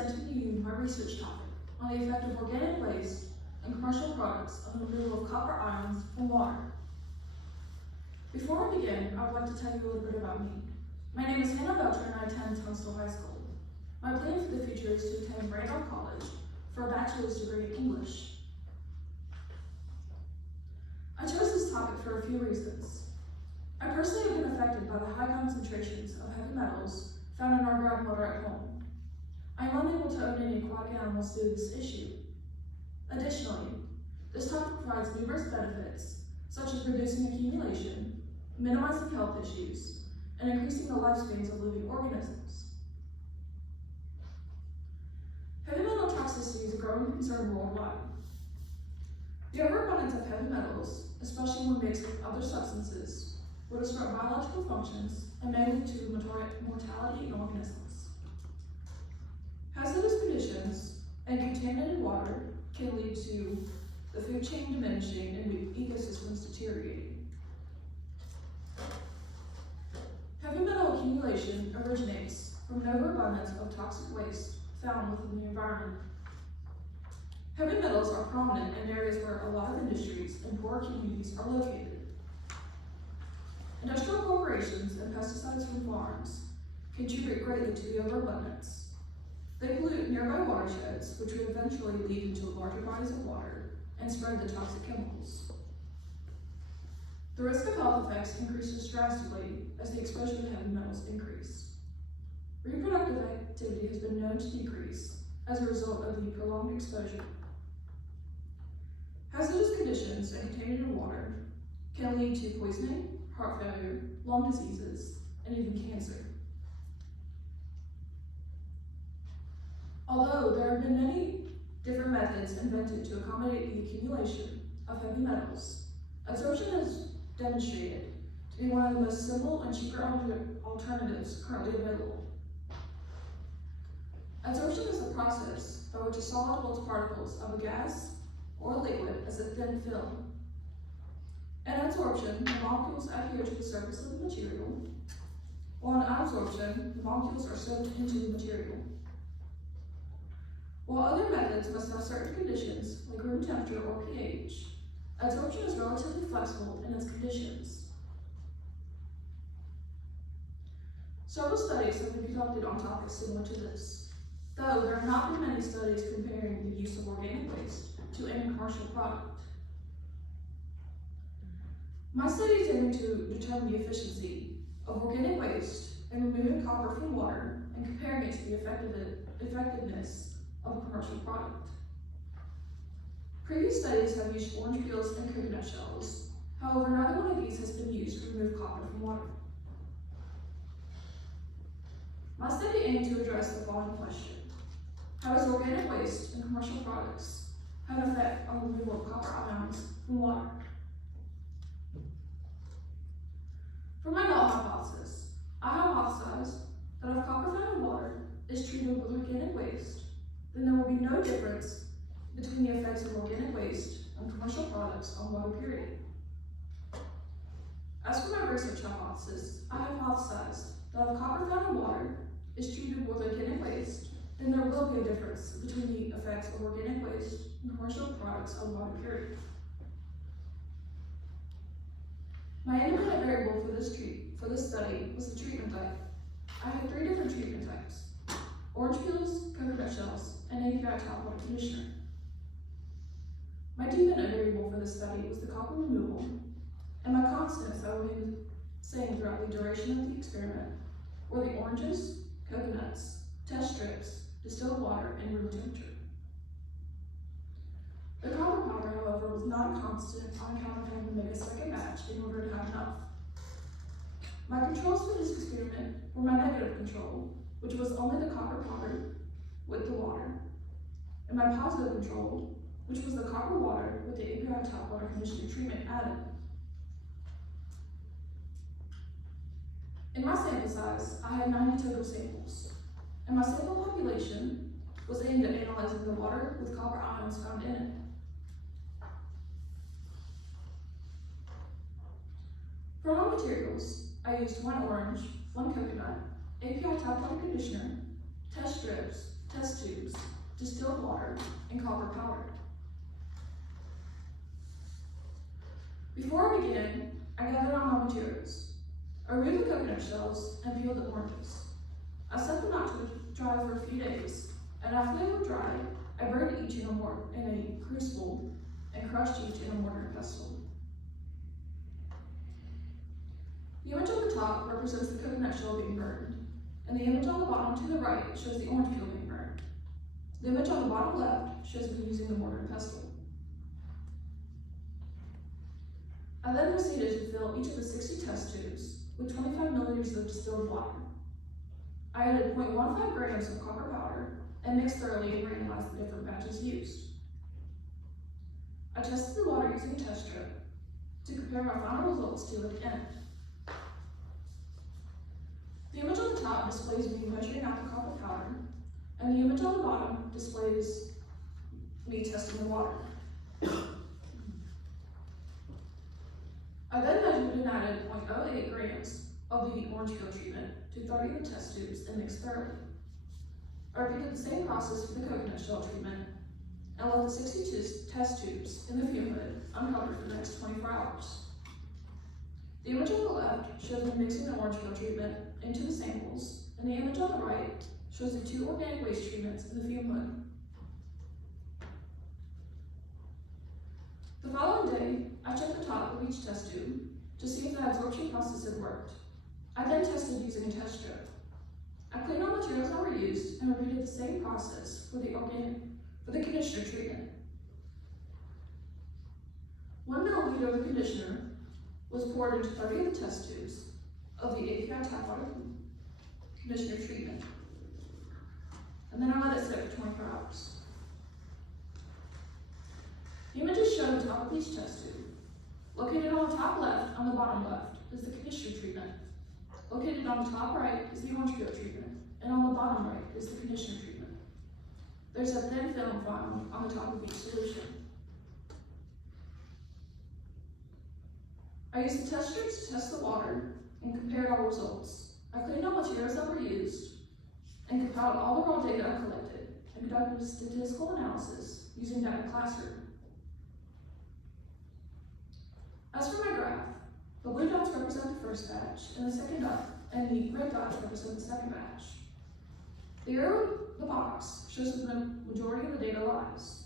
presenting to you my research topic on the effect of organic waste and commercial products on the removal of copper ions from water. Before I begin, I would like to tell you a little bit about me. My name is Belcher and I attend Tunstall High School. My plan for the future is to attend Randolph College for a bachelor's degree in English. I chose this topic for a few reasons. I personally have been affected by the high concentrations of heavy metals found in our groundwater at home. I am unable to own any aquatic animals due to this issue. Additionally, this topic provides numerous benefits, such as reducing accumulation, minimizing health issues, and increasing the lifespans of living organisms. Heavy metal toxicity is a growing concern worldwide. The overabundance of heavy metals, especially when mixed with other substances, will disrupt biological functions and may lead to mortality in organisms. Hazardous conditions and contaminated water can lead to the food chain diminishing and ecosystems deteriorating. Heavy metal accumulation originates from an overabundance of toxic waste found within the environment. Heavy metals are prominent in areas where a lot of industries and poor communities are located. Industrial corporations and pesticides from farms contribute greatly to the overabundance. They pollute nearby watersheds, which would eventually lead into larger bodies of water and spread the toxic chemicals. The risk of health effects increases drastically as the exposure to heavy metals increase. Reproductive activity has been known to decrease as a result of the prolonged exposure. Hazardous conditions and contaminated water can lead to poisoning, heart failure, lung diseases, and even cancer. Although there have been many different methods invented to accommodate the accumulation of heavy metals, absorption is demonstrated to be one of the most simple and cheaper alternatives currently available. Adsorption is the process by which a solid holds particles of a gas or liquid as a thin film. In adsorption, the molecules adhere to the surface of the material, while in adsorption, the molecules are soaked into the material. While other methods must have certain conditions, like room temperature or pH, adsorption is relatively flexible in its conditions. Several studies have been conducted on topics similar to this, though there have not been many studies comparing the use of organic waste to any commercial product. My study is aiming to determine the efficiency of organic waste in removing copper from water and comparing it to the effectiveness of a commercial product. Previous studies have used orange peels and coconut shells. However, neither one of these has been used to remove copper from water. My study aimed to address the following question: how does organic waste and commercial products have an effect on the removal of copper ions from water? For my null hypothesis, I hypothesized that if copper found in water is treated with organic waste, then there will be no difference between the effects of organic waste and commercial products on water purity. As for my research hypothesis, I hypothesized that if copper found in water is treated with organic waste, then there will be a difference between the effects of organic waste and commercial products on water purity. My independent variable for this study was the treatment type. I had 3 different treatment types: orange peels, coconut shells, and API tap water conditioner. My dependent variable for this study was the copper removal, and my constants that I would be saying throughout the duration of the experiment were the oranges, coconuts, test strips, distilled water, and room temperature. The copper powder, however, was not a constant on account of having to make a second batch in order to have enough. My controls for this experiment were my negative control, which was only the copper powder with the water, and my positive control, which was the copper water with the API tap water conditioning treatment added. In my sample size, I had 90 total samples, and my sample population was aimed at analyzing the water with copper ions found in it. For raw materials, I used 1 orange, 1 coconut, API tap water conditioner, test strips, test tubes, distilled water, and copper powder. Before I begin, I gathered all my materials. I removed the coconut shells and peeled the oranges. I set them out to dry for a few days, and after they were dry, I burned each in a crucible and crushed each in a mortar and pestle. The image on the top represents the coconut shell being burned, and the image on the bottom to the right shows the orange peel being burned. The image on the bottom left shows me using the mortar and pestle. I then proceeded to fill each of the 60 test tubes with 25 milliliters of distilled water. I added 0.15 grams of copper powder and mixed thoroughly and randomized the different batches used. I tested the water using a test strip to compare my final results to at the end. The image on the top displays me measuring out the copper powder, and the image on the bottom displays me testing the water. I then measured and added 0.08 grams of the orange peel treatment to 30 of the test tubes and mixed thoroughly. I repeated the same process for the coconut shell treatment and left the 62 test tubes in the fume hood uncovered for the next 24 hours. The image on the left shows me mixing the orange peel treatment into the samples, and the image on the right shows the 2 organic waste treatments in the fume hood. The following day, I checked the top of each test tube to see if the absorption process had worked. I then tested using a test strip. I cleaned all materials that were used and repeated the same process for the conditioner treatment. 1 milliliter of the conditioner was poured into 30 of the test tubes of the API tap water conditioner treatment, and then I let it sit for 24 hours. The images show the top of each test tube. Located on the top left, on the bottom left, is the conditioner treatment. Located on the top right is the orange peel treatment, and on the bottom right is the conditioner treatment. There's a thin film found on the top of each solution. I used the test strips to test the water and compared all results. I cleaned all materials that were used and compiled all the raw data I collected and conducted a statistical analysis using data classroom. As for my graph, the blue dots represent the first batch, and the red dots represent the second batch. The arrow in the box shows that the majority of the data lies.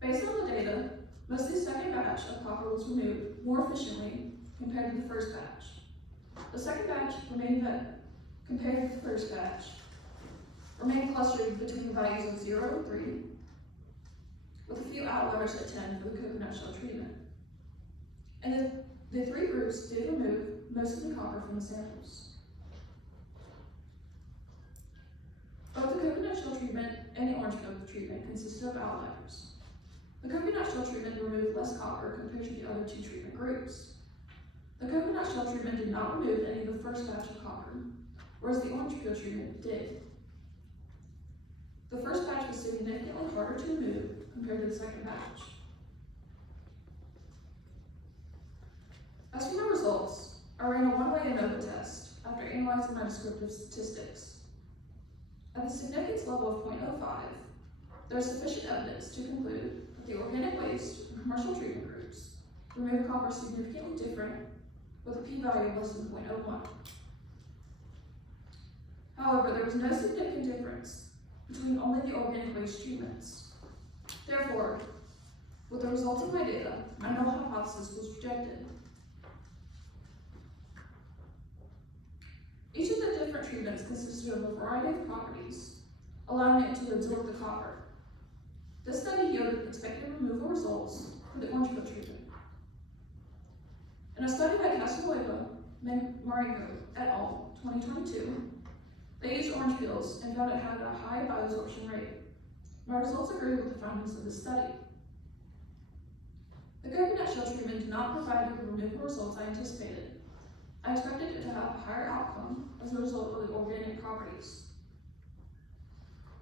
Based on the data, most of the second batch of copper was removed more efficiently compared to the first batch. The second batch compared to the first batch, remained clustered between the values of 0 and 3, with a few outliers at 10 for the coconut shell treatment. And the 3 groups did remove most of the copper from the samples. Both the coconut shell treatment and the orange peel treatment consisted of outliers. The coconut shell treatment removed less copper compared to the other 2 treatment groups. The coconut shell treatment did not remove any of the first batch of copper, whereas the orange peel treatment did. The first batch was significantly harder to remove compared to the second batch. As for my results, I ran a one-way ANOVA test after analyzing my descriptive statistics. At the significance level of 0.05, there is sufficient evidence to conclude that the organic waste and commercial treatment groups remove copper significantly different with a p-value of less than 0.01. However, there was no significant difference between only the organic waste treatments. Therefore, with the results of my data, my null hypothesis was rejected. Each of the different treatments consisted of a variety of properties, allowing it to absorb the copper. This study yielded expected removal results for the orange peel treatment. In a study by Casanueva, Marengo et al., 2022, they used orange peels and found it had a high bioabsorption rate. My results agree with the findings of this study. The coconut shell treatment did not provide the removal results I anticipated. I expected it to have a higher outcome as a result of the organic properties.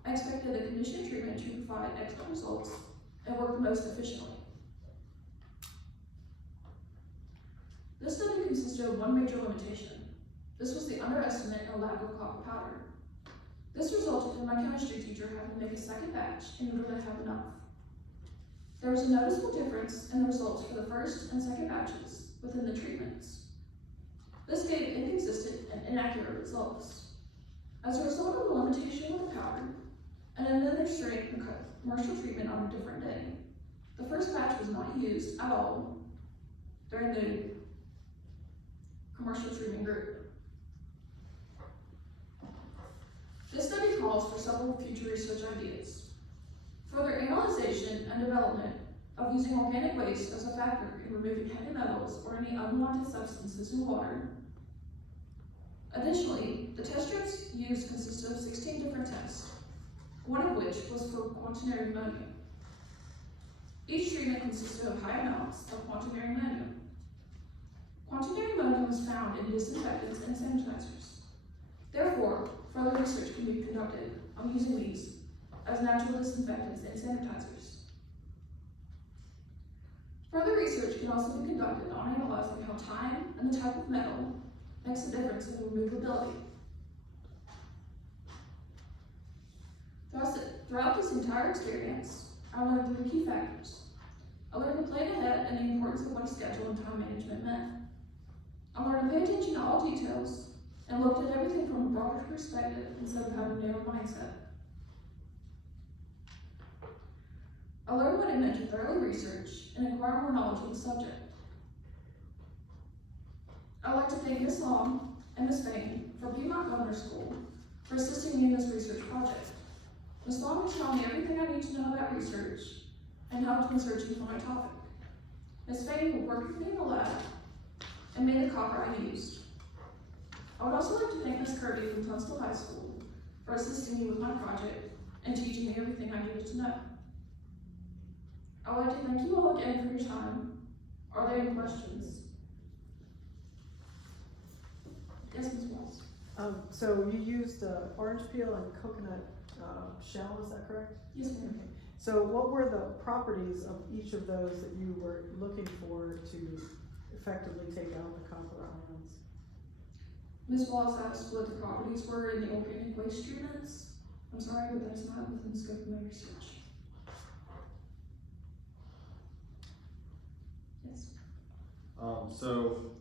I expected the conditioner treatment to provide excellent results and work the most efficiently. This study consisted of one major limitation. This was the underestimate and lack of copper powder. This resulted in my chemistry teacher had to make a second batch in order to have enough. There was a noticeable difference in the results for the first and second batches within the treatments. This gave inconsistent and inaccurate results. As a result of the limitation of the powder and administering commercial treatment on a different day, the first batch was not used at all during the commercial treatment group. This study calls for several future research ideas. Further analyzation and development of using organic waste as a factor in removing heavy metals or any unwanted substances in water. Additionally, the test strips used consisted of 16 different tests, one of which was for quaternary ammonium. Each treatment consisted of high amounts of quaternary ammonium. Quaternary ammonium is found in disinfectants and sanitizers. Therefore, further research can be conducted on using these as natural disinfectants and sanitizers. Further research can also be conducted on analyzing how time and the type of metal makes a difference in removability. Throughout this entire experience, I learned 3 key factors. I learned to plan ahead and the importance of what a schedule and time management meant. I learned to pay attention to all details and looked at everything from a broader perspective instead of having a narrow mindset. I learned what it meant to thoroughly research and acquire more knowledge of the subject. I'd like to thank Ms. Long and Ms. Bain for Piedmont Governor School for assisting me in this research project. Ms. Long has taught me everything I need to know about research and helped in searching for my topic. Ms. Bain worked with me in the lab and made the copper I used. I would also like to thank Ms. Kirby from Tunstall High School for assisting me with my project and teaching me everything I needed to know. I would like to thank you all again for your time. Are there any questions? Yes, Ms. Walls. So you used orange peel and coconut shell, is that correct? Yes, ma'am. Okay. So what were the properties of each of those that you were looking for to effectively take out the copper ions? Ms. Walls asked what the properties were in the organic waste treatments. I'm sorry, but that's not within the scope of my research. Yes. So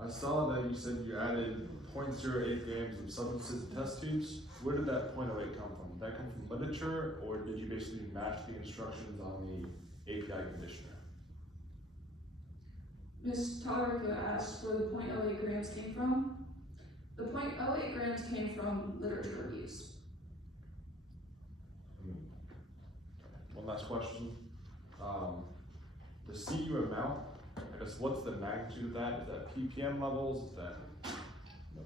I saw that you said you added 0.08 grams of substances in test tubes. Where did that 0.08 come from? Did that come from literature, or did you basically match the instructions on the API conditioner? Ms. Tallarico asked where the 0.08 grams came from. The 0.08 grams came from literature reviews. One last question. The CU amount, I guess, what's the magnitude of that? Is that ppm levels? Is that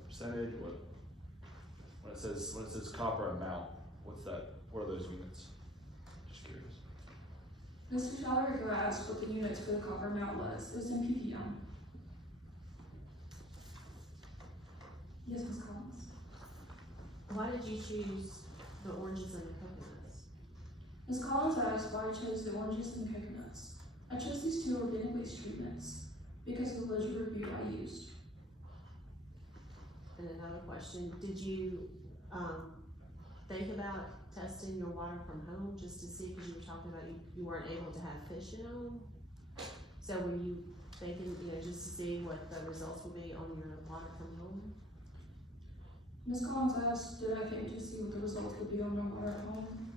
percentage? When it says copper amount, what's that? What are those units? Just curious. Mr. Tallarico asked what the units for the copper amount was. It was in ppm. Yes, Ms. Collins. Why did you choose the oranges and the coconuts? Ms. Collins asked why I chose the oranges and coconuts. I chose these 2 organic waste treatments because of the literature review I used. And another question, did you think about testing your water from home just to see, because you were talking about you weren't able to have fish at home? So were you thinking, just to see what the results would be on your water from home? Ms. Collins asked, did I think to see what the results would be on my water at home?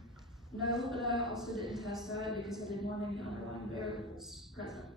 No, but I also didn't test that because I didn't want any underlying variables present.